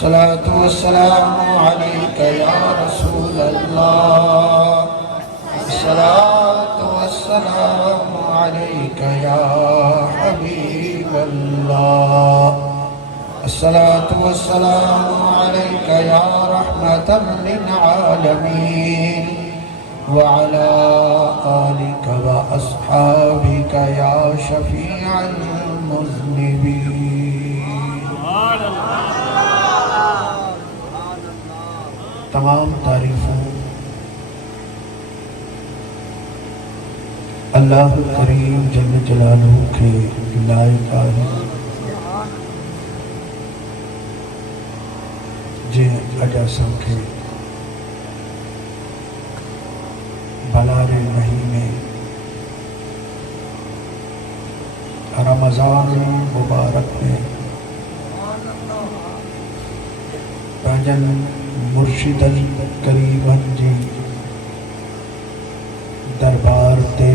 अस्सलातु वस्सलामु अलैका या रसूल अल्लाह, अस्सलातु वस्सलामु अलैका या हबीब अल्लाह, अस्सलातु वस्सलामु अलैका या रहमतल लिल आलमीन व अला आलिका व अस्हाबिका या शफीअल मुज़निबीन। तमाम तारीफों अल्लाह करीम जल्ल जलालहू के लायक आहे, जे अज असांखे भलारे महीने रमज़ान मुबारक में पंहिंजन मुर्शिदन करीबन जी दरबार ते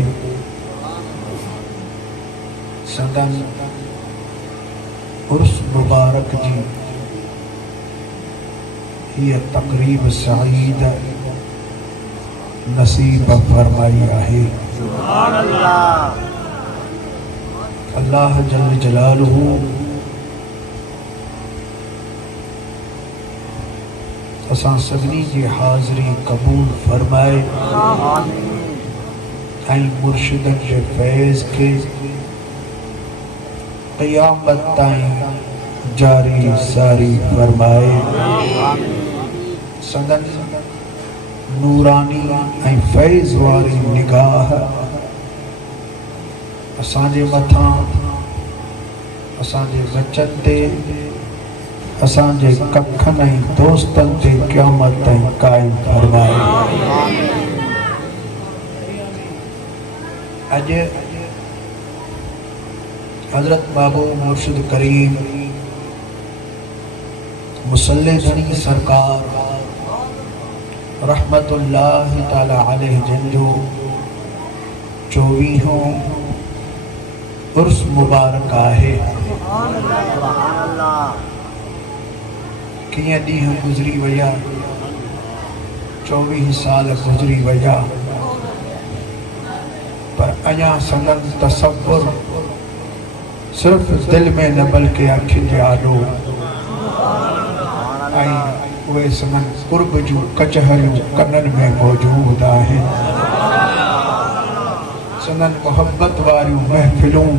सदन उर्स मुबारक जी ये तकरीब सईद नसीब फरमाई आहे। अल्लाह जल्ल जलालहू असां सभिनी जी हाज़री कबूल फरमाए ऐं मुर्शिदन जे फैज़ के क़यामत ताईं जारी सारी फरमाए। सदन नूरानी ऐं फैज़ वारी निगाह असांजे मथां, असांजे बच्चन ते, असांजे कखन ऐं दोस्तन ते क़यामत ताईं क़ाइम फरमाए। अज हज़रत महबूब मुर्शिद करीम मुसल्ले धनी सरकार रहमतुल्लाह ताला अलैह जिन जो 24हों उर्स मुबारक आहे। किए ॾींहं गुज़री विया, 24 साल गुज़री विया, पर अञा संदन तसव्वुर सिर्फ़ दिल में न बल्कि अखियुनि जे आॾो ऐं उहे संदन क़ुर्ब जूं कचहरियूं कननि में मौजूद आहिनि। संदन मोहब्बत वारियूं महफ़िलूं,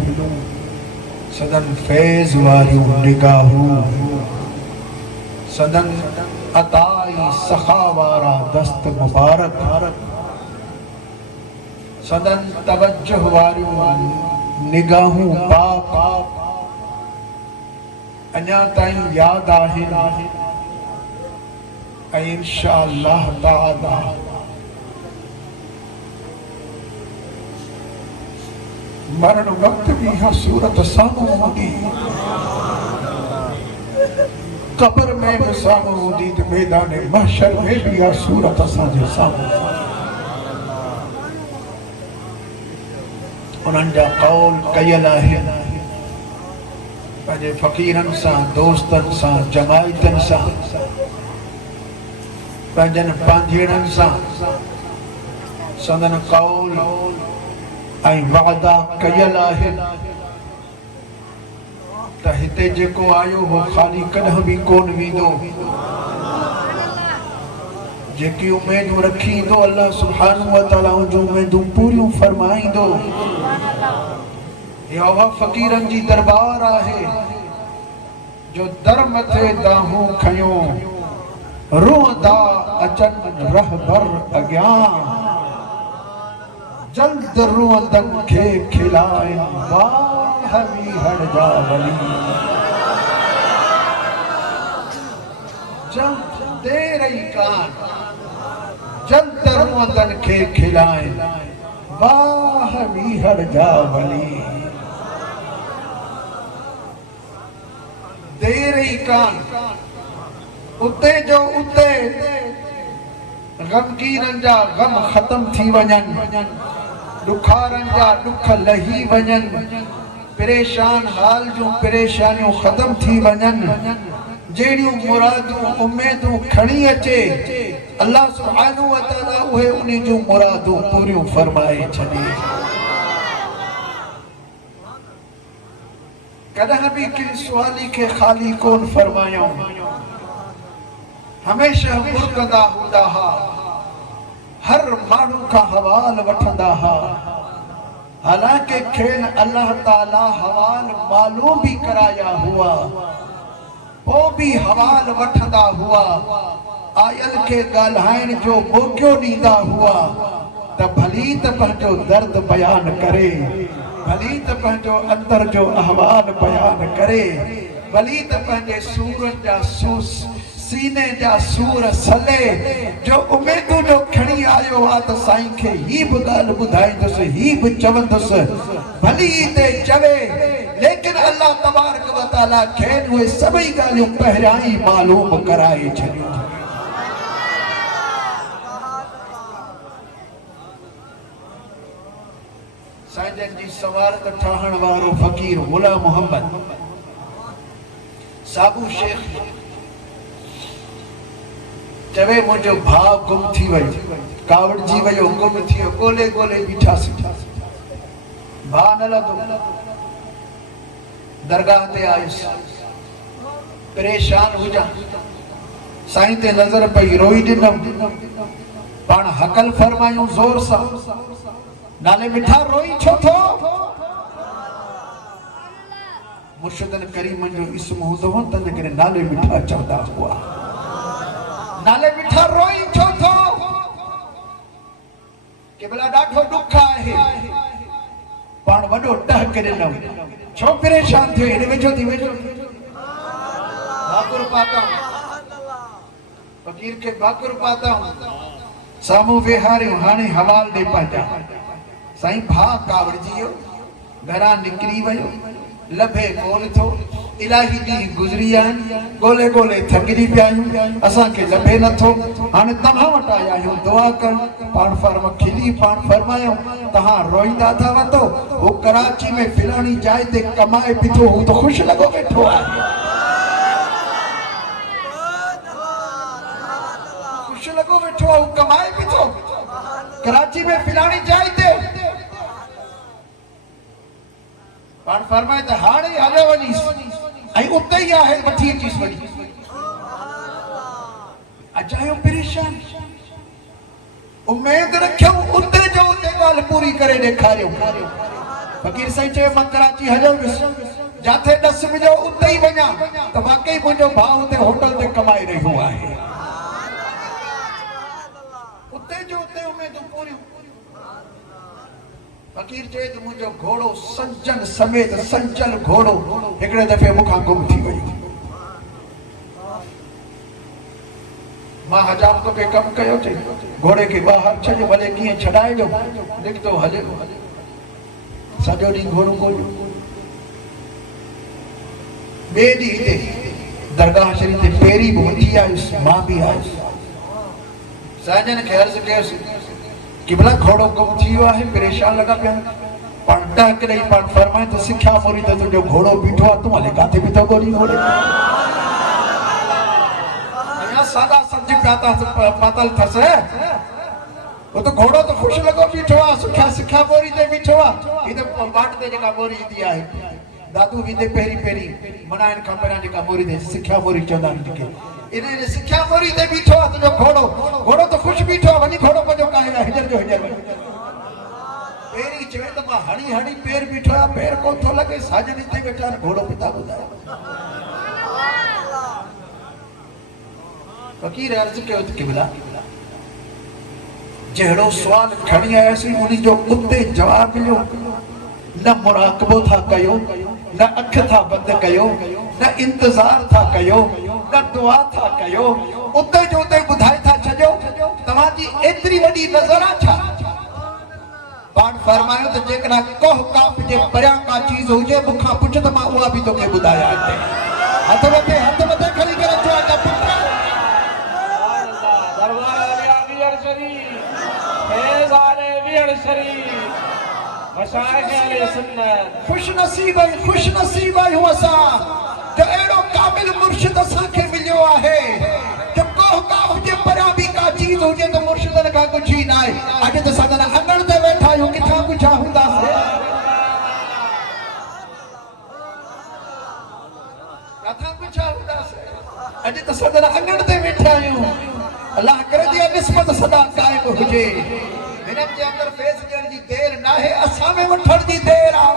संदन फैज़ वारियूं निगाहूं, सदन अताई सखा वारा दस्त मुबारक, सदन तवज्जुह वारियूं निगाहूं पाक अञा ताईं याद आहिनि ऐं इंशाअल्लाह ताला मरण वक्त भी इहा सूरत साम्हूं हूंदी, कब्र में भी साम्हूं हूंदी, तो मैदान महशर में भी इहा सूरत असांजे साम्हूं। उन्हनि जा कौल कयल आहिनि पंहिंजे फ़क़ीरनि सां, दोस्तनि सां, जमायतनि सां, पंहिंजनि पांधेड़नि सां संदन कौल ऐं वादा कयल आहिनि त हिते जेको आयो हो ख़ाली कॾहिं बि कोन वेंदो। जेकी उम्मीदूं रखी ईंदो अल्लाह सुब्हानहू व तआला जूं उम्मीदूं पूरियूं फरमाईंदो। इहा उहा फ़क़ीरनि जी दरबार आहे जो दर मथे दाहूं खयो, रोंदा अचनि रहबर अॻियां, जल्द रोंदनि खे खिलाइनि वाह वीहड़ जा वली। जल्द देर ई कान, जल्द रोंदनि खे खिलाइनि वाह वीहड़ जा वली। देर ई कान, उते जो उते गमगीरनि जा गम ख़त्म थी वञनि, दुखारनि जा दुख लही वञनि, परेशान हाल जूं परेशानियूं ख़त्म थी वञनि, जेड़ियूं मुरादूं उम्मीदूं खणी अचे अल्लाह सुब्हानहु व तआला उहे उन जूं मुरादूं पूरियूं फरमाए छॾे। कॾहिं बि कंहिं सुवाली खे ख़ाली कोन फरमायूं, हमेशा मुरकंदा हूंदा हा, हर माण्हू खां हवाल वठंदा हा। हालांकि खेन अल्लाह ताला हवाल मालूम भी कराया हुआ, वो भी हवाल वठंदा हुआ। आयल के ॻाल्हाइण जो मौक़ो ॾींदा हुआ त भली त पंहिंजो दर्द बयान करे, भली त पंहिंजो अंदर जो अहवाल बयान करे, भली त पंहिंजे सूरनि जा सीने जा सूर सले। जो उम्मीदूं जो खणी आयो आहे त साईं खे ही बि ॻाल्हि ॿुधाईंदुसि, ही बि चवंदुसि, भली ते चवे। लेकिन अल्लाह तबारक व तआला खेनि उहे सभई ॻाल्हियूं पहिरियां ई मालूम कराए छॾियूं। साईं जन जी सवारत ठाहण वारो फ़कीर गुलाम मोहम्मद साबू शेख चवे मुझो भाव गुम थी वई, कावड़जी वयो, गुम थियो, गोले गोले बीठासी, भाउ न लधो। दरगाह ते आयुसि, परेशान हुजां, साईं ते नज़र पई, रोई ॾिनमि, पाण हकल फरमायूं ज़ोर सां, नाले मिठा रोई छो थो? मुर्शिदन करीमन जो इस्म हूंदो हो, तंहिं करे नाले मिठा चवंदा हुआ। नाले मिठा रोई छो थो? के भला ॾाढो ॾुख आहे, पाण वॾो टहक ॾिनम, छो परेशान थियो? हेॾे वेझो थी वेझो भाकुर पाता, फ़कीर खे भाकुर पाता, साम्हूं वेहारियूं, हाणे हवाल ॾे पंहिंजा। साईं भाउ कावड़जी वियो, घरां निकिरी वियो, लभे कोन थो। इलाही ॾींहं गुज़री आहिनि, ॻोल्हे ॻोल्हे थकिजी पिया आहियूं, असांखे लभे नथो। हाणे तव्हां वटि आया आहियूं दुआ करणु। पाण खिली पाण फरमायूं, तव्हां रोईंदा था वतो, हू कराची में फिलाणी जाइ ते कमाए पिथो, हू त ख़ुशि लॻो वेठो आहे, ख़ुशि लॻो वेठो आहे, हू कमाए पिथो कराची में फिलाणी जाइ ते। पाण फरमाए त हाणे हलियो वञीस ऐं उते ई आहे, वठी अचीस वञी। अचायो परेशान, उम्मीद रखियो उते जो उते ॻाल्हि पूरी करे ॾेखारियो। फ़कीर साईं चयो, मां कराची हलियो वियुसि, जाथे ॾस मिलियो उते ई वञा त वाकई मुंहिंजो भाउ उते होटल ते कमाए रहियो आहे। उते जो उते उम्मीदूं पूरियूं। फ़कीर चए त मुंहिंजो घोड़ो संजन समेत संचल घोड़ो हिकिड़े दफ़े मूंखां गुम थी वई। मां हजाम तोखे कमु कयो, चई घोड़े खे ॿाहिरि छॾियो, भले कीअं छॾाइजो, निकितो हले, सॼो ॾींहुं घोड़ो ॻोल्हियो। ॿिए ॾींहं ते दरगाह शरीफ़ ते पहिरीं बि वठी आयुसि, मां बि आयुसि। साईं खे अर्ज़ु कयोसि कि भला घोड़ो गुम थी वियो आहे, परेशान लॻा पिया। पाण टहक ॾेई पाण फरमाए त सिखिया मोरी त तुंहिंजो घोड़ो बीठो आहे, तूं हले काथे बीठो ॻोल्ही घोड़े? अञा सादा सब्जी पातल अथसि, वो तो घोड़ो तो ख़ुशि लॻो बीठो आहे, सिखिया मोरी ते बीठो आहे। हीअ त बाट ते जेका मोरी ईंदी आहे, दादू वेंदे पहिरीं पहिरीं मनाइण खां पहिरियां जेका मोरी ते सिखिया मोरी चवंदा आहिनि जेके, इन सिखिया मोरी ते बीठो आहे तुंहिंजो घोड़ो त ख़ुशि बीठो आहे, वञी घोड़ो पंहिंजो काहे हिजर जो हिजर वञी। पहिरीं चवे त मां हणी हणी पेर बीठो आहे, पेर कोन थो लॻे, साजन हिते वेठा घोड़ो पिता ॿुधाए। फ़कीर अर्ज़ु कयो त क़िबला, जहिड़ो सुवाल खणी आयासीं उन जो उते जवाब मिलियो। न मुराक़बो था कयो, न अख था बंदि कयो, न इंतज़ार था कयो, न दुआ था कयो, उते जो उते ॿुधाए था छॾियो। तव्हांजी एतिरी वॾी नज़र आहे छा? पाण फरमायो त जेकॾहिं कोह काफ जे परियां का चीज़ हुजे, मूंखां पुछ त मां उहा बि तोखे ॿुधायां। हथ मथे खणी करे चओ त पुट दरबार विहड़ शरीफ़, फैज़ाने विहड़ शरीफ़, मशाइख़ अहले सुन्नत, खुश नसीब आई हूं असां जो अहिड़ो कामिल मुर्शिद असांखे आहे जो कोहका हुजे परा भी का चीज हुजे तो मुर्शिदन का कुछ ही ना है। अज तो सदन अंगण ते बैठा आहियूं किथां कुछ हूंदा कथा कुछ हूंदा अज तो सदन अंगण ते बैठा आहियूं। अल्लाह करे जी निस्बत सदा कायम हुजे। हिननि जे अंदर फैस ॾियण जी देर ना है असां में वठण जी देर आ।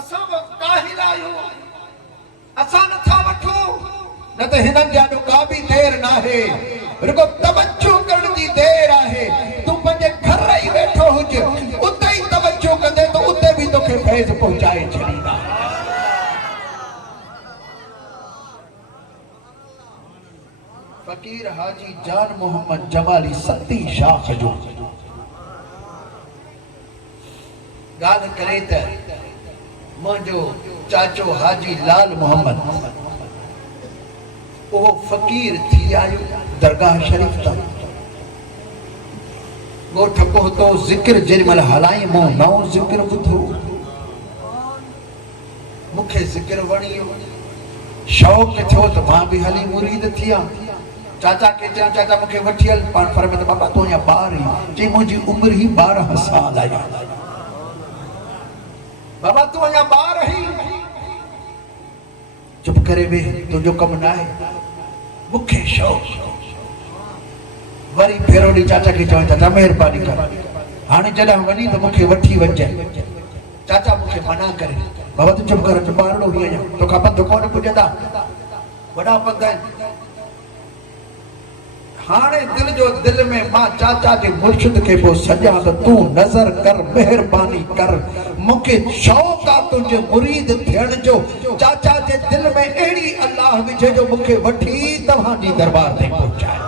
असां काहिल आहियूं असां नथा वठूं न त हिननि जा का बि देर ना है रुगो तवज्जो करण जी देर आहे। तूं पंहिंजे घर ई वेठो हुज उते ई तवज्जो कंदे तो उते भी तोखे फैज़ पहुचाए छॾींदा। फकीर हाजी जान मोहम्मद जमाली सती शाख जो गाल करे त मुझो चाचो हाजी लाल मोहम्मद वो फकीर थी आयो दरगाह शरीफ तक गोठ पहुतो जिक्र जेमल हलाई मो नओ जिक्र बुधो मुखे जिक्र वणियो शौक थियो तो मां भी हली मुरीद थिया। चाचा के चाचा मुखे वठी हल पान पर में बाबा तो या बार ही जी मुझी उम्र ही 12 साल आई बाबा तू अञा ॿार ही चुप करे वे तुझो कम ना है मुखे शौक वरी फेरो डी चाचा के चवे चाचा मेहरबानी कर हाने जडा वनी तो मुखे वठी वजे। चाचा मुखे मना करे बाबा तू चुप कर बारड़ो ही अञा तो का बंद कोन पुजदा वडा पंद हाने दिल में मां चाचा के मुर्शिद के वो सजा तो तू नजर कर मेहरबानी कर मुखे शौक आ तुझे मुरीद थियण जो। चाचा के दिल में एड़ी अल्लाह विझे जो मुखे वठी तव्हां जी दरबार ते पहुंचाए।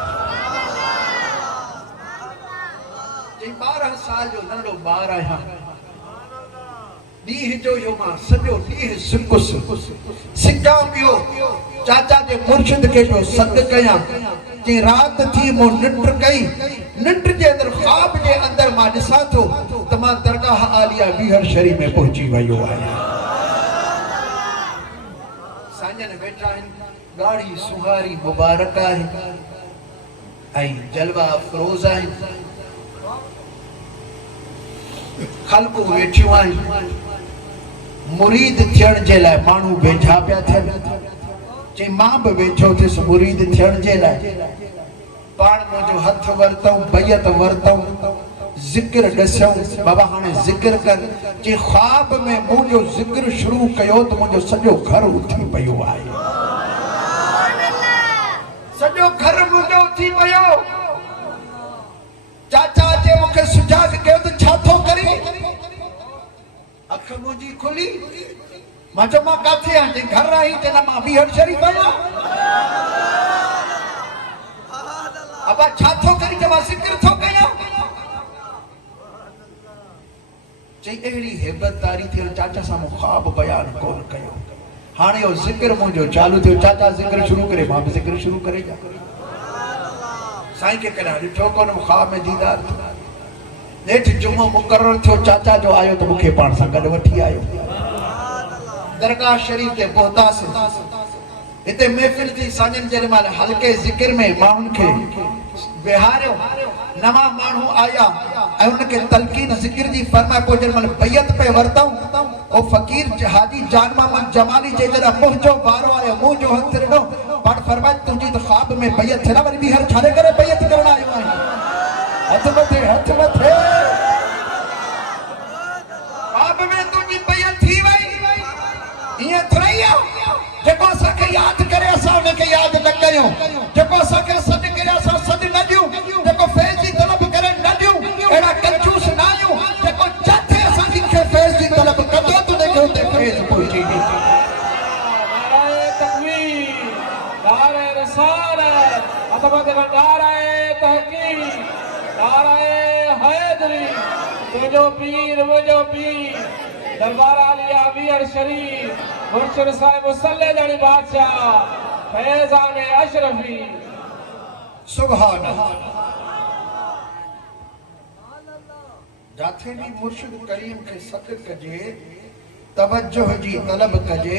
जे 12 साल जो नंढो ॿार आहियां ॾींहं जो यो मां सॼो ॾींहुं सिकुस सिकां पियो चाचा जे मुर्शिद के पियो सद कयां कि रात थी मो निंड कई निंड जे अंदर ख्वाब जे अंदर मां ॾिसां थो त मां दरगाह आलिया वीहर शरीफ में पहुची वियो आहियां। साईं वेठा आहिनि गाड़ी सुहारी मुबारक आहे ऐं जलवा अफरोज आहिनि ख़ल्क़ूं वेठियूं आहिनि मुरीद थियण जे लाइ माण्हू वेझा पिया थियनि जे मां भी वेठो थियसि मुरीद थियण जे लाइ पाण मुंहिंजो हथ वरतऊं बैयत वरतऊं जिक्र ॾिसऊं बाबा हाणे जिक्र कर जे ख्वाब में मुंहिंजो जिक्र शुरू कयो त मुंहिंजो सॼो घर उथी पियो आहे सॼो घर मुंहिंजो उथी पियो। चाचा जे मूंखे सुजाग कयो त छा थो करी अख मुंहिंजी खुली मां चयो मां काथे आहियां घर आई चवंदा मां वीहर शरीफ आहियां अबा छा थो करी त मां ज़िक्र थो कयां चई अहिड़ी हेबतदारी थी चाचा सां मूं ख्वाब बयान कोन कयो हाणे इहो ज़िक्र मुंहिंजो चालू थियो चाचा ज़िक्र शुरू करे मां बि ज़िक्र शुरू करे ॾियां साईं खे कॾहिं ॾिठो कोन ख्वाब में दीदार थियो नेठि जुमो मुक़रर थियो चाचा जो आयो त मूंखे पाण सां गॾु वठी आयो दरगाह शरीफ ते पहुतासीं इते महफिल थी साजन जे माल हल्के जिक्र में माण्हुनि खे विहारियो नवा माण्हू आया ऐं उनखे तलकीन जिक्र जी फरमाए पोइ जे माल बैयत पे वरतऊं ओ फकीर हाजी जान मोहम्मद जमाली जे जरा मुंहिंजो वारो आयो मुंहिंजो हथ ॾिनो पाण फरमाए तुंहिंजी त ख्वाब में बैयत थिए न वरी ॿीहर छाड़े करे बैयत करण आयो आहियां हथ मथे ख्वाब में तुंहिंजी बैयत थी वई इएं थोरी आहे जेको असांखे यादि करे असां उनखे यादि न कयूं जेको असांखे सॾु करे असां सॾु न ॾियूं जेको फैज़ जी तलब करे न ॾियूं अहिड़ा कंजूस न आहियूं जेको जिथे असांजी फैज़ जी तलब कंदो त उनखे हुते फैज़ पहुची वेंदी। नाराए तकबीर नाराए रिसालत अतबद नाराए तहकीक नाराए हैदरी तुझो पीर मुझो पीर दरबार आलिया वीहर शरीफ मुर्शिद साहिब सल्ले जड़ी बादशाह फैजान अशरफी सुभान अल्लाह जाथे भी मुर्शिद करीम के सद कजे तवज्जो जी तलब कजे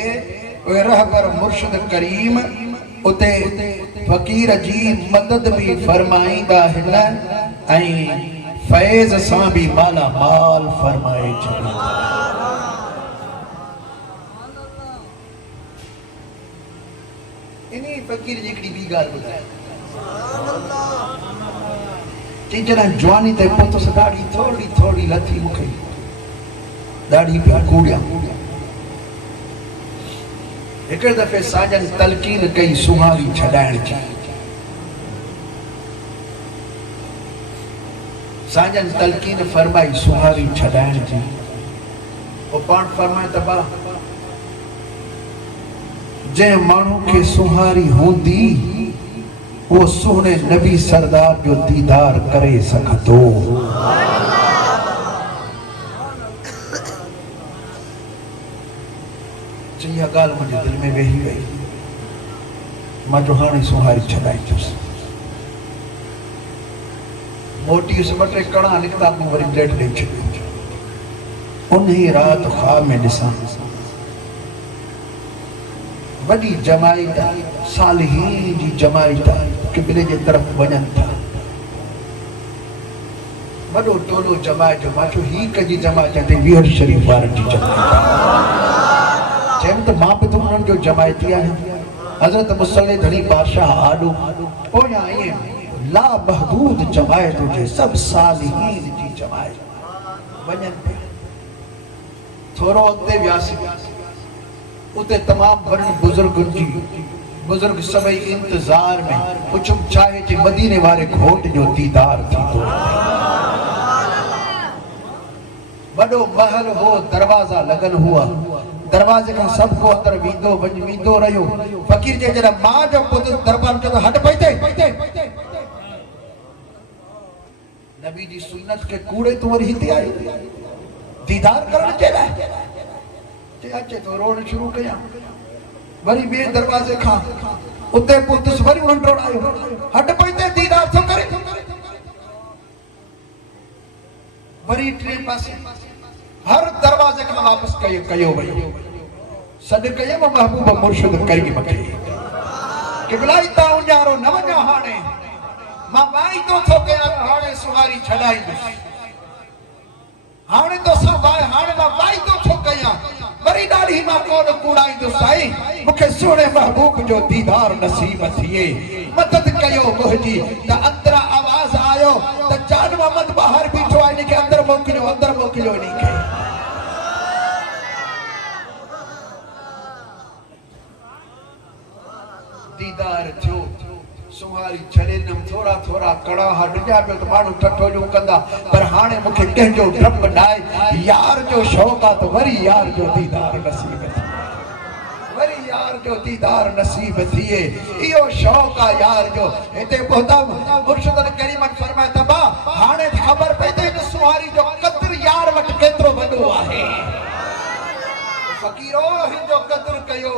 वे रहबर मुर्शिद करीम उते फकीर जी मदद भी फरमाईंदा हिन ऐं फैज़ सां भी माला माल फरमाए छॾींदा। इन्हीं फकीर जी हिकिड़ी ॿी ॻाल्हि ॿुधाए चई जॾहिं जवानी ते पहुतुसि ॾाढी थोड़ी थोड़ी लथी मूंखे ॾाढी पिया कूड़िया हिकिड़े दफ़े साजन तलकीन कई सुहारी छॾाइण जी साजन तलकीन फरमाई सुहारी छॾाइण जी वो पाण फरमाए त बा जंहिं माण्हू खे सुहारी हूंदी वो सुहिणे नबी सरदार जो दीदार करे सघंदो। इहा ॻाल्हि मुंहिंजे दिलि में वेही वई मां जो हाणे सुहारी छॾाईंदुसि मोटीयुसि ॿ टे कड़ा निकिता मूं वरी ब्लेड ॾेई छॾियो। उन ई राति ख़्वाब में ॾिसां वॾी जमायत सालिहीन जी जमायत क़िबले जे तरफ़ वञनि था वॾो टोलो जमायत मां चयो ही कंहिंजी जमायत ते वीहर शरीफ़ वारनि जी जमायत चयमि त मां बि त उन्हनि जो जमायती आहियां। हज़रत मुसल्ले धनी बादशाह आॾो पोयां ईअं लामहदूद जमायत हुजे सभु सालिहीन जी जमायत वञनि पिया। थोरो अॻिते वियासीं उते तमामु वॾनि बुज़ुर्ग सभई इंतज़ार में पुछुम चाहे जे मदीने वारे घोट जो दीदार थींदो। वॾो महल हो दरवाज़ा लॻल हुआ दरवाजे खां सभु को अंदरि वेंदो रहियो। फ़कीर जे जॾहिं मां जो पुटु दरबार चयो हट पई थिए नबी जी सुन्नत के कूड़े तूं वरी हिते आई दीदार करण जे लाइ अचे तो रोड शुरू कयां वरी ॿिए दरवाजे खां उते पुटुसि वरी उन्हनि रोड़ायो हट पई थिए दीदार थो करे वरी टे पासे हर दरवाजे खां वापसि कयो वियो सॾु कयमि महबूब मुर्शिद करीम खे क़िबलाई तां उञारो न वञा हाणे मां वाइदो थो कयां हाणे सुहारी छॾाईंदुसि हाणे तोसां हाणे मां वाइदो थो कयां वरी ॾाढी मां कोन कूड़ाईंदुसि साईं मूंखे सुहिणे महबूब जो दीदार नसीब थिए मदद कयो मुंहिंजी त अंदरां आवाज़ आयो त जान मोहम्मद ॿाहिरि बीठो आहे इनखे अंदरि मोकिलियो इनखे दीदार थियो सुहारी छॾे थोरा थोरा कड़ा ॾिजा पियो त माण्हू ठठो जो कंदा पर हाणे मूंखे कंहिंजो डप न आहे यार जो शौक़ु आहे त वरी यार जो दीदार नसीब थिए वरी यार जो दीदार नसीब थिए इहो शौक़ु आहे यार जो हिते पहुता मुर्शिद करीम फरमाए त बा हाणे ख़बर पई त सुहारी जो क़द्र यार वटि केतिरो वॾो आहे। फ़कीरो हिन जो क़द्र कयो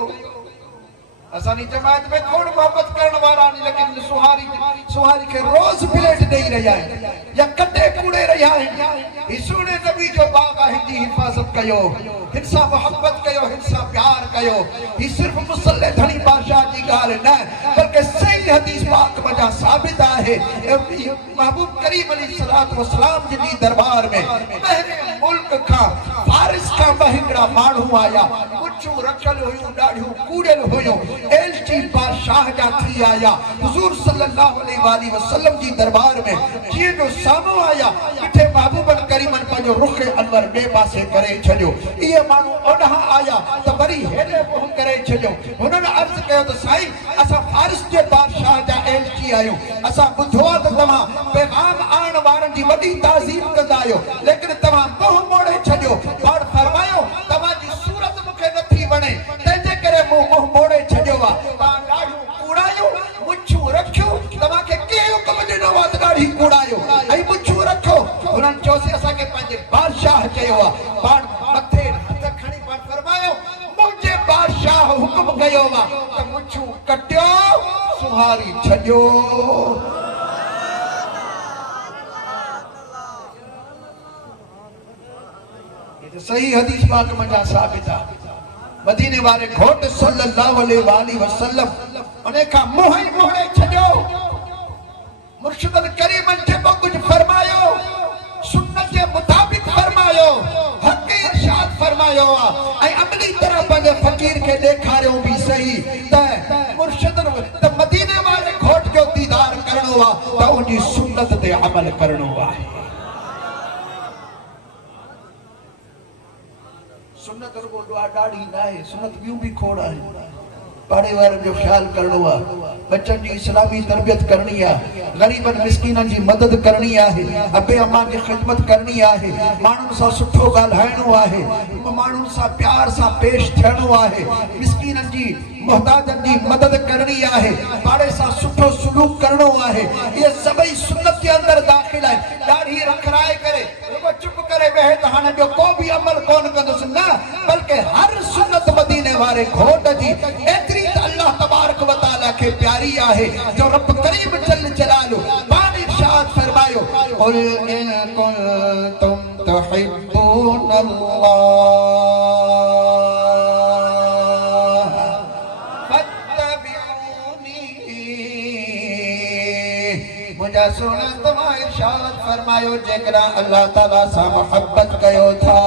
असानी जमायत में खोड़ मोहब्बत करण वाला नहीं लेकिन सुहारी के रोज प्लेट नहीं रहा है या कटे कूड़े रहा है सुने नबी जो बाग है जी हिफाजत कयो हिंसा मोहब्बत कयो हिंसा प्यार कयो ये सिर्फ मुसल्ले धनी बादशाह जी गाल न बल्कि सही हदीस पाक मजा साबित है महबूब करीम अलैहिस्सलातु वस्सलाम जी दरबार में पहले मुल्क का फारिस का महिंद्रा मानू आया मुच्छू रखल हुयो दाढ़ियों कूड़ल हुयो एलची बादशाह जा थी आया हुजूर सल्लल्लाहु अलैहि वसल्लम जी दरबार में जी जो सामो आया किथे महबूब करीम पंहिंजो रुख अनवर बे पासे करे छॾियो ये मानू ओॾां आया त वरी हेॾे मुंहुं करे छॾियो हुननि अर्ज़ कयो त साईं असां फारिस जे बादशाह जा एलची आहियूं असां ॿुधो आहे त तव्हां पैगाम आणण वारनि जी वॾी ताज़ीम कंदा आहियो लेकिन तव्हां मुंहुं मोड़े छॾियो और फरमायो तव्हांजी सूरत मूंखे नथी वणे तंहिंजे करे मूं मुंहुं मोड़े छॾियो आहे तव्हां ॾाढियूं कूड़ायूं मुच्छूं रखियो तव्हांखे कंहिं हुकुम ॾिनो आहे त ॾाढी कूड़ायो ऐं मुच्छूं रखो हुननि चयोसीं असांखे पंहिंजे बादशाह चयो आहे पाण मथे हथ खणी पाण फरमायो मुंहिंजे बादशाह हुकुम कयो आहे त मुच्छूं कटियो सुहारी छॾियो। सही हदीस पाक मंजा साबित आ मदीने वाले घोट सल्लल्लाहु अलैहि वसल्लम उन्हें का मोह ही मोहे छजो मुर्शिदन करीमन जे कुछ फरमायो सुन्नत के मुताबिक फरमायो हक के इरशाद फरमायो ऐ अमली तरह पंहिंजे फकीर के देखारियो भी सही त मुर्शिदन त मदीने वाले घोट जो दीदार करणो आ त उनजी सुन्नत ते अमल करणो आहे। सुन्नत रुगो ॾाढी न आहे, सुन्नत ॿियूं बि खोड़ आहिनि। पाड़े वारनि जो ख्याल करणो आहे, बच्चनि जी इस्लामी तरबियत करणी आहे, ग़रीबनि मिस्कीननि जी मदद करणी आहे, अबे अम्मा जी ख़िदमत करणी आहे, माण्हुनि सां सुठो ॻाल्हाइणो आहे, माण्हुनि सां प्यार सां पेश थियणो आहे, मिस्कीननि जी मोहताजनि जी मदद करणी आहे, पाड़े सां सुठो सलूक करणो आहे। इहे सभई सुन्नत जे अंदरि दाख़िल आहिनि। ॾाढी रखराए करे रुगो चुप करे वेहे त हाणे ॿियो को बि अमल कोन कंदुसि, न बल्कि हर सुन्नत मदीने वारे घोट जी एतिरी त अल्लाह तबारक व तआला खे प्यारी आहे जो रब करीम जल जलालु पाण इरशाद फरमायो कुल इन कुंतुम तुहिब्बून अल्लाह फत्तबिऊनी मुझा सुन तुम इरशाद फरमायो जेकरा अल्लाह ताला सां मोहब्बत कयो था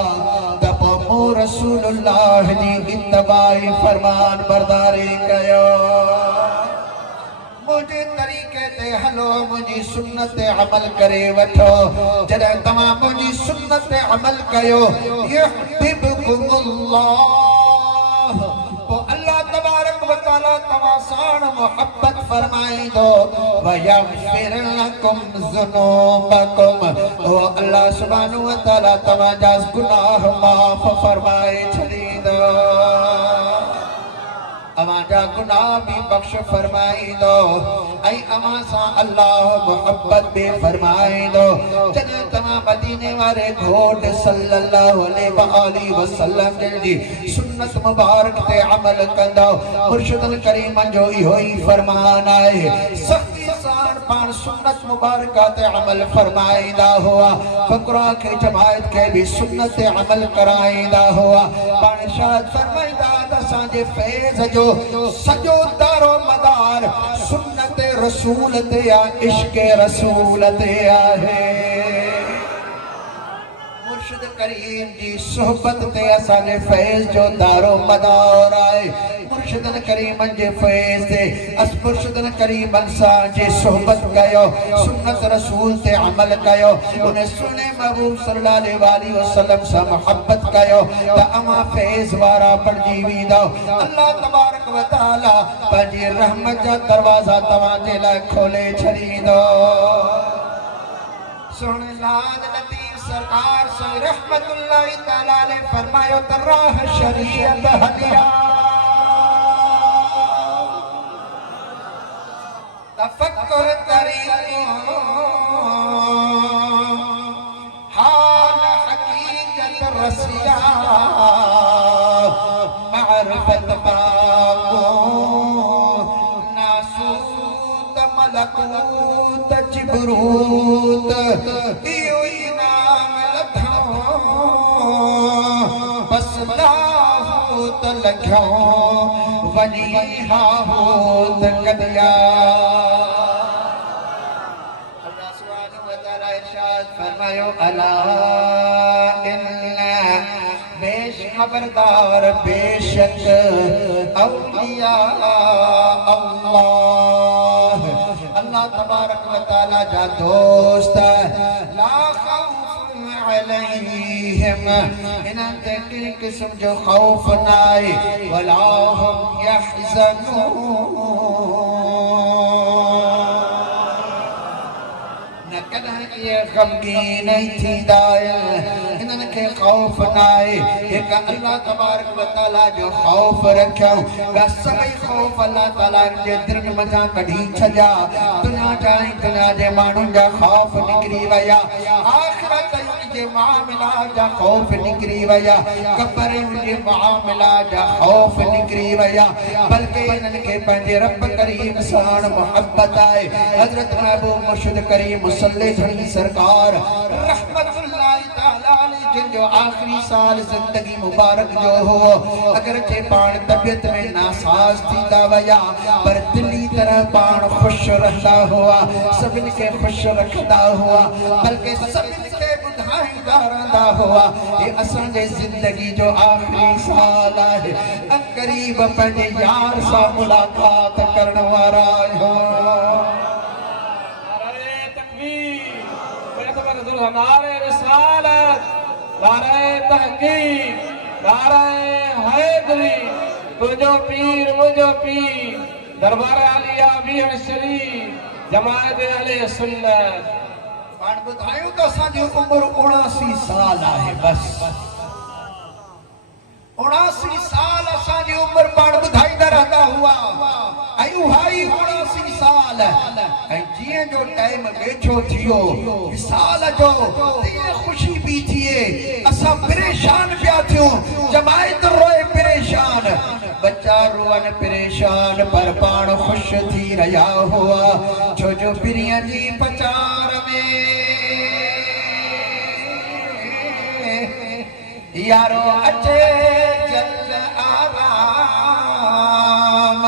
रसूलुल्लाह जी इत्तबाई फरमान बरदारी कयो, मुझे तरीके ते हलो, मुझी सुन्नत ते अमल करे वठो। जॾहिं तव्हां मुझी सुन्नत ते अमल कयो युहिब्बुकुमुल्लाह तो अल्लाह तबारक व तआला तव्हां सां मोहब्बत फरमाईंदो व यग़फिर लकुम ज़ुनूबकुम ओ अल्लाह सुब्हानहु व तआला तव्हां जा गुनाह माफ़ फरमाए छॾींदो, अवां जा गुनाह भी बख्श फरमाईंदो ऐं अवां सां अल्लाह मोहब्बत भी फरमाईंदो। जॾहिं तव्हां मदीने वारे घोट सल्लल्लाहु अलैहि वसल्लम जी सुन्नत मुबारक ते अमल कंदो, मुर्शिदन करीम जो इहो ई फरमान आहे, सख्ती सां पाण सुन्नत मुबारक ते अमल फरमाईंदा हुआ, फ़क़रा खे जमायत खे भी सुन्नत ते अमल कराईंदा हुआ। पाण इरशाद फरमाईंदा असांजे फैज़ जो सजो दारो मदार सुन्नत रसूल ते आ, इश्क रसूल ते आहे। मुर्शिद करीम जी सोहबत ते असांजे फैज़ जो दारो मदार आहे। मुर्शिदन करीमन जे फैज़ ते अस मुर्शिदन करीमन सां जे सोहबत कयो, सुन्नत रसूल ते अमल कयो, उन सुने महबूब सल्लल्लाहु अलैहि वसल्लम सां मोहब्बत कयो त अवां फैज़ वारा बणजी वेंदो। अल्लाह तबारक व तआला पंहिंजी रहमत जा दरवाज़ा तव्हां जे लाइ खोले छॾींदो। सुन लाद लतीफ़ सरकार से रहमतुल्लाहि तआला ने फरमायो त राह शरीयत हदिया तफक्कुर तरीक़ो हाल हकीकत रसिया मारिफत बाको नासूत मलकूत जिबरूत इहो ई नाम लथो बस लाहूत लॻियो वञी हाहूत कढिया। अल्लाह सुब्हानहु व तआला इरशाद फरमायो अला इन्ना बेश खबरदार बेशक औलिया अल्लाह अल्लाह तबारक व तआला जा दोस्त ला खौफ अलैहिम इन्हनि ते कंहिं क़िस्म जो ख़ौफ़ न आहे वला हुम यहज़नून न कॾहिं इहे ग़मगीन थींदा आहिनि, इन्हनि खे ख़ौफ़ न आहे। हिकु अल्लाह तबारक व तआला जो ख़ौफ़ रखियऊं, ॿिया सभई ख़ौफ़ अल्लाह ताला जे दिलि मथां कढी छॾिया। दुनिया जा ऐं दुनिया जे माण्हुनि जा ख़ौफ़ निकिरी विया, आख़िरत जे मामला जा ख़ौफ़ निकिरी विया, क़ब्र जे मामला जा ख़ौफ़ निकिरी विया, बल्कि इन्हनि खे पंहिंजे रब करीम सां मोहब्बत आहे। हज़रत महबूब मुर्शिद करीम मुसल्ले झड़ी सरकार रहमतुल्लाहि तआला अलैहि जिनजो आखिरी साल जिंदगी मुबारक जो हो अगर चे पान तबियत में नासाज थींदा वया पर दिली तरह पान खुश रहंदा हुआ सभिन के खुश रखदा हुआ बल्कि सभिन के बुधाईंदा रहंदा हुआ ये असां जे जिंदगी जो आखिरी साल है करीब पंहिंजे यार सां मुलाकात करण वारा हो नारे तकबीर बेतबर दुल्हा नारे रिसालत नारे तहकीक नारे हैदरी तुझो पीर मुझो पीर दरबार आलिया बीहण शरीफ जमात अहले सुन्नत पाण ॿुधायूं त असांजी उमिरि 79 साल आहे बस 79 साल असांजी उमिरि पाण ॿुधाईंदा रहंदा हुआ ऐं उहा ई 79 साल ऐं जीअं जो टाइम वेठो थियो साल जो तीअं ख़ुशी बि थिए असां परेशान पिया थियूं जमायत रोए परेशान बच्चा रोवन परेशान पर पाण ख़ुश थी रहिया हुआ छो जो पिरीअ जी पचार में यारो अचे जल आराम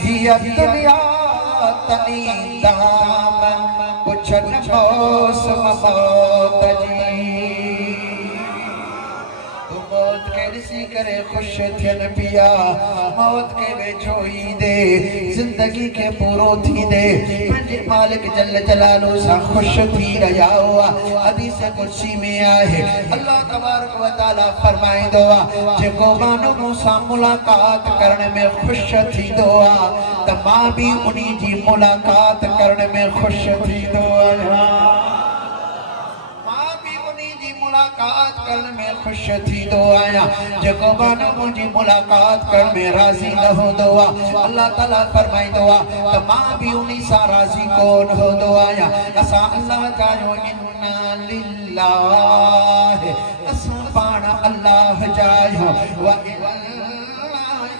हिया दुनिया तनी दाम पुछन मौसम मौत जी तू मौत के ॾिसी करे खुश थियन पिया मौत के वेझो ईंदे जिंदगी के पूरो थींदे पंहिंजे मालिक जल जलालो सां खुश थी रहिया हुआ हदीस कुर्सी में आहे अल्लाह तबारक व तआला फरमाईंदो आहे जेको माण्हू मूंसां मुलाकात करण में खुश थींदो आहे त मां बि उन्ही जी मुलाकात करण में खुश थींदो आहियां मुलाकात करण में खुश थींदो आहियां जेको माण्हू मुंहिंजी मुलाकात करण में राज़ी न हूंदो आहे अल्लाह ताला फरमाईंदो आहे त मां बि उन्ही सां राज़ी कोन हूंदो आहियां असां अल्लाह जा आहियूं इन्ना लिल्लाह असां पाण अल्लाह जा आहियूं व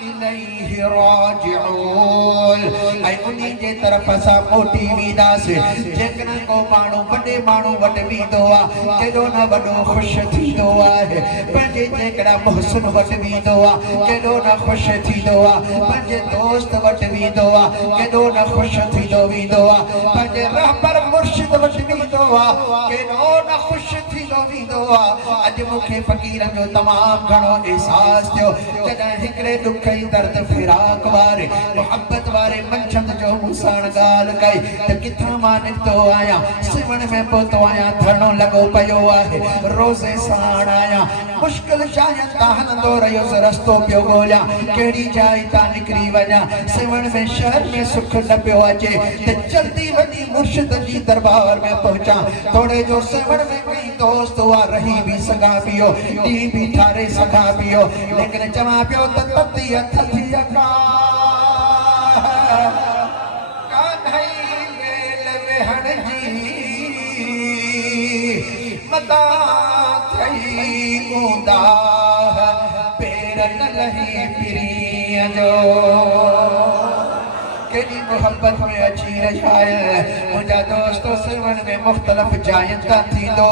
इलैहि राजिऊन ऐं उन्ही जे तरफ़ असां मोटी वेंदासीं जेकॾहिं को माण्हू वॾे माण्हू वटि वेंदो आहे केॾो न वॾो ख़ुशि थींदो आहे पंहिंजे जेकॾहिं मुहसिन वटि वेंदो आहे केॾो न ख़ुशि थींदो आहे पंहिंजे दोस्त वटि वेंदो आहे केॾो न ख़ुशि थींदो वेंदो आहे पंहिंजे रहबर मुर्शिद वटि वेंदो आहे केॾो न ख़ुशि थींदो वेंदो आहे अॼु मूंखे फ़क़ीरनि जो तमामु घणो अहसासु थियो जॾहिं हिकिड़े ॾुख दर्द फिराक वारे मोहब्बत वारे मंझंदि जो मूंसां ॻाल्हि कई त किथां मां निकितो आहियां सिमण में पहुतो आहियां धरणो लॻो पियो आहे रोज़े साण आहियां मुश्किल चाहियां तां हलंदो रहियोसि रस्तो पियो ॻोल्हियां कहिड़ी जाइ तां निकिरी वञा सिमण में शहर में सुख न पियो अचे त जल्दी वञी मुर्शिद जी दरबार में पहुचां थोरे जो सिमण में कई दोस्त हुआ रही बि सघां पियो ॾींहुं बि ठारे सघां पियो लेकिन चवां पियो त तती थी कान्हई मेल वेहण जी मता थई ऊंदा पेर न लही पिरीअ जो केॾी मोहब्बत में अची रहिया आहिनि मुंहिंजा दोस्त सिरवन में मुख़्तलिफ़ जायुनि तां थींदो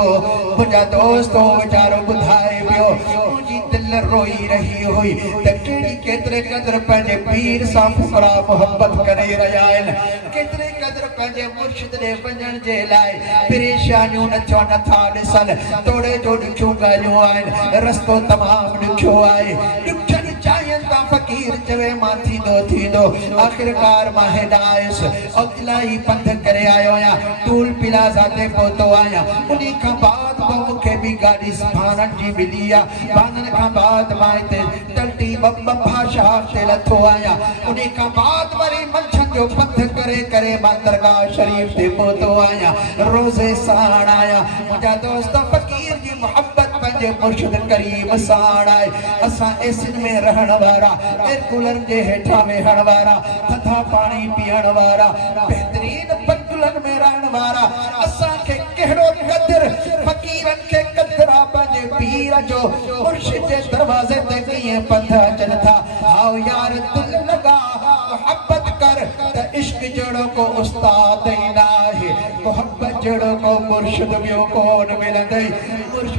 मुंहिंजा दोस्त वीचारो ॿुधाए पियो मुंहिंजी दिलि रोई रही हुई त कहिड़ी केतिरे क़दुरु पंहिंजे पीर सां फुकरा मोहब्बत करे रहिया आहिनि केतिरे क़दुरु पंहिंजे मुर्शिद ॾे वञण जे लाइ परेशानियूं नथा ॾिसनि तोड़े जो ॾुखियूं ॻाल्हियूं आहिनि रस्तो तमामु ॾुखियो आहे ॾुखियनि चाहिनि तां फ़क़ीर चवे मां थींदो आख़िरकार मां हेॾा आयुसि और इलाही पंध करे आयो आहियां टूल प्लाज़ा ते पहुतो आहियां उन्ही खां बाद पोइ मूंखे बि गाॾी संभालण जी मिली आहे बाननि खां बाद मां हिते टल्टी बंबा शहर ते लथो आहियां उन्ही खां बाद वरी मंझंदि जो पंध करे मां दरगाह शरीफ़ ते पहुतो आहियां रोज़े साण आहियां मुंहिंजा दोस्त फ़क़ीर जी मोहब्बत पंहिंजे मुर्शिद करीम साण आहे असां एसिन में रहण वारा एयर कूलर जे हेठां वेहण वारा थधा पाणी पीअण वारा बहितरीन बंगलनि में रहण वारा असांखे कहिड़ो क़दुरु फ़क़ीरनि खे क़दुरु आहे पंहिंजे पीर जो मुर्शिद जे दरवाज़े ते कीअं पंध अचनि था आओ यार दिलि लॻा मोहब्बत कर त इश्क जहिड़ो को उस्ताद ई न आहे मोहब्बत जहिड़ो को मुर्शिद ॿियो कोन मिलंदई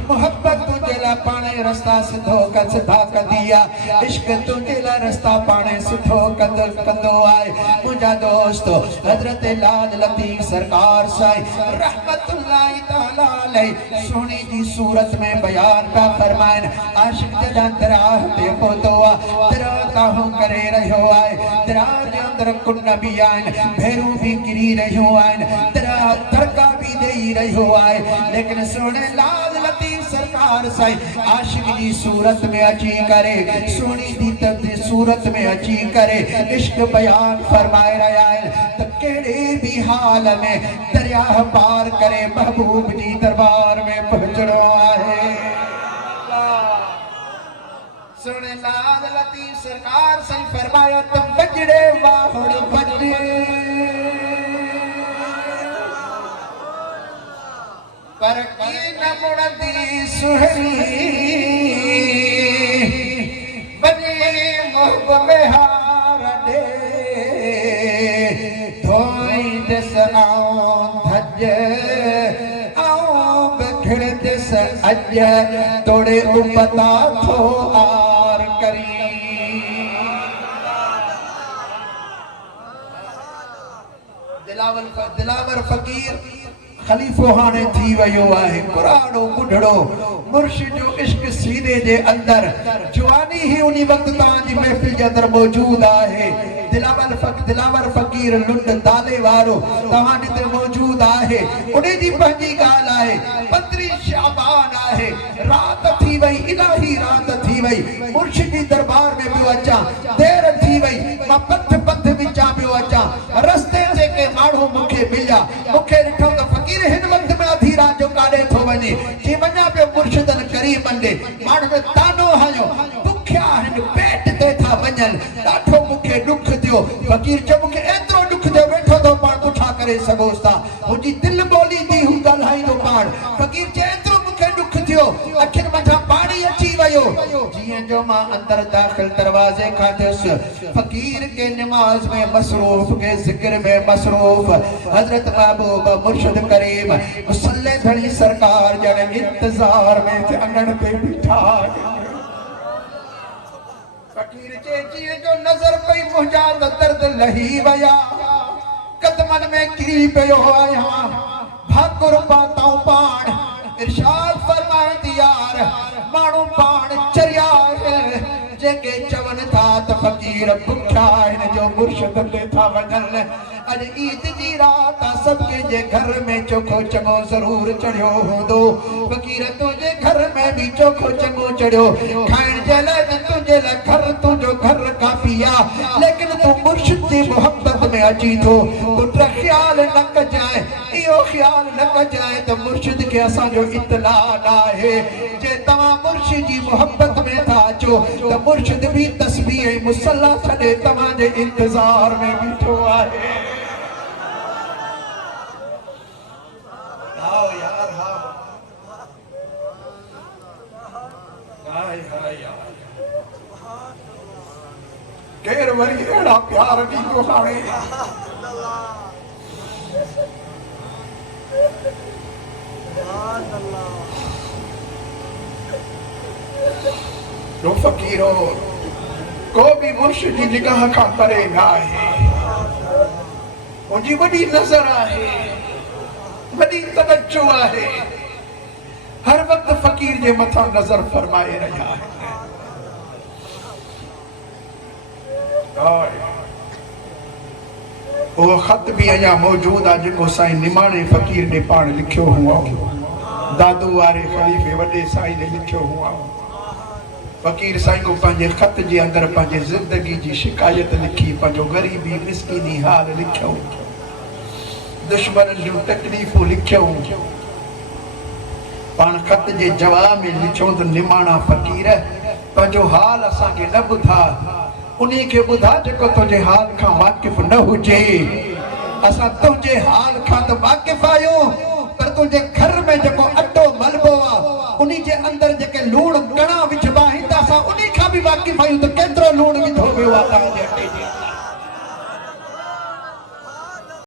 मोहब्बत ला पाणे रास्ता सिधो कर सिधा कंदिया इश्क तुंहिंजे लाइ रास्ता पाणे सिधो कंदो आहे मुंहिंजा दोस्त हज़रत लाल लतीफ़ सरकार साईं रहमतुल्लाह तआला अलैहि सोनी जी सूरत में बयान पिया फरमाइनि आशिक जॾहिं दराह ते पहुतो आहे दराह ताहूं करे रहियो आहे दराह जे अंदरि कुन बि आहिनि भेरूं बि किरी रहियूं आहिनि दराह धड़का बि ॾेई रहियो आहे लेकिन सोने लाल लतीफ़ सरकार साईं आशिक जी सूरत में अची करे सोनी जी सूरत में अची करे इश्क बयान फरमाए रहिया आहिनि त कहिड़े बि हाल में दरिया पार करे महबूब जी दरबार में पहुचणो आहे सोने लाल लतीफ़ सरकार साईं फरमायो त बजड़े वाहुड़ बज पर की न मुड़दी सुहरी बजे मोहब में हार दे धोई दिस आऊं धज आऊं बिखड़ दिस अज तोड़े उपता थो आर करी दिलावर फकीर खलीफो हाने थी वयो आहे पुराणो बुढ़ड़ो मुर्शिद जो इश्क सीने जे अंदर जवानी ही उनी वक्त तांजी महफिल जे अंदर मौजूद आहे दिलावर फकीर लुंड दाले वारो तहां ते मौजूद आहे उनी जी पंहिंजी गाल आहे 15 शाबान आहे रात थी वई इलाही रात थी वई मुर्शिद जी दरबार में पियो अचा देर थी वई मां पथ विचा पियो अचा रस्ते से के माण्हू मूंखे मिलिया मूंखे ॾिठो त फकीर हिन वक्त में अधी रात जो काॾे थो वञे जी वञा पियो मुर्शिदन करीमन ॾे माण्हू खे तानो हयो दुखिया आहिनि पेट ते था वञनि ॾाढो मूंखे दुख थियो फकीर चयो मूंखे एतिरो दुख थियो वेठो थो पाण पुठा करे सघोसि था मुंहिंजी दिलि ॿोली थी हू ॻाल्हाईंदो पाण फकीर चयो एतिरो मूंखे दुख थियो अखियुनि मथां पाणी अची वियो जीअं जो मां अंदर दाख़िल दरवाज़े खां थियुसि फकीर के नमाज में मसरूफ़ के ज़िक्र में मसरूफ़ हज़रत महबूब मुर्शिद करीम मुसल्ले धड़ी सरकार ॼण इंतज़ार में थे अंगण पे बीठा फकीर जे जीअं जो नज़र पई मुंहिंजा त दर्द लही विया कदमनि में किरी पियो आहियां भाकुर पाताऊं पाण इरशाद फरमाईंदी यार माण्हू पाण चरिया आहिनि जेके चवनि था त फकीर बुखिया आहिनि जो मुर्शिद ते था वञनि अॼु ईद जी रात सभु जे घर में चोखो चङो ज़रूर चढ़ियो हूंदो फकीर तुंहिंजे घर में बि चोखो चङो चढ़ियो खाइण जे लाइ तुंहिंजे लाइ घर तुंहिंजो घर काफ़ी आहे लेकिन तूं मुर्शिद जी मोहब्बत में अची थो पुट ख़्याल न कजांइ इहो ख़्याल न कजांइ त मुर्शिद खे असांजो इतला न आहे जे तव्हां मुर्शिद जी मोहब्बत में था अचो त मुर्शिद भी तस्बीह ऐं मुसल्ला छॾे तव्हांजे इंतज़ार में बीठो आहे आओ यार हाय हाय यार केर वरी अहिड़ा प्यार ॾींदो हाणे रो फकीरो को भी मुर्शिद जी निगाह खां परे न आहे मुंहिंजी वॾी नज़र आहे वॾी तवज्जो आहे हर वक्त फकीर जे मथां नज़र फरमाए रहिया आहिनि वो खत भी अञा मौजूद आहे जेको साईं निमाणे फकीर ने पाण लिखियो हुआ दादू वारे खलीफे वॾे साईं ने लिखियो हुआ फकीर साईं को पंहिंजे खत जे अंदरि पंहिंजे ज़िंदगी जी शिकायत लिखी पंहिंजो ग़रीबी मिसकीनी हाल लिखियो दुश्मन जूं तकलीफ़ूं लिखियो पाण खत जे जवाब में लिखियो त निमाणा फ़कीर पंहिंजो हाल असांखे न ॿुधा उन्हीं के ॿुधा जेको तुंहिंजे हाल खां वाक़िफ़ न हुजे असां तुंहिंजे हाल खां त वाक़िफ़ आहियूं पर तुंहिंजे घर में जेको अटो मलबो आहे उन्हीं जे अंदरि जेके लूण कणा विझबा आहिनि त असां उन्हीं खां बि वाक़िफ़ आहियूं त केतिरो लूण विधो वियो आहे तव्हांजे अटे जे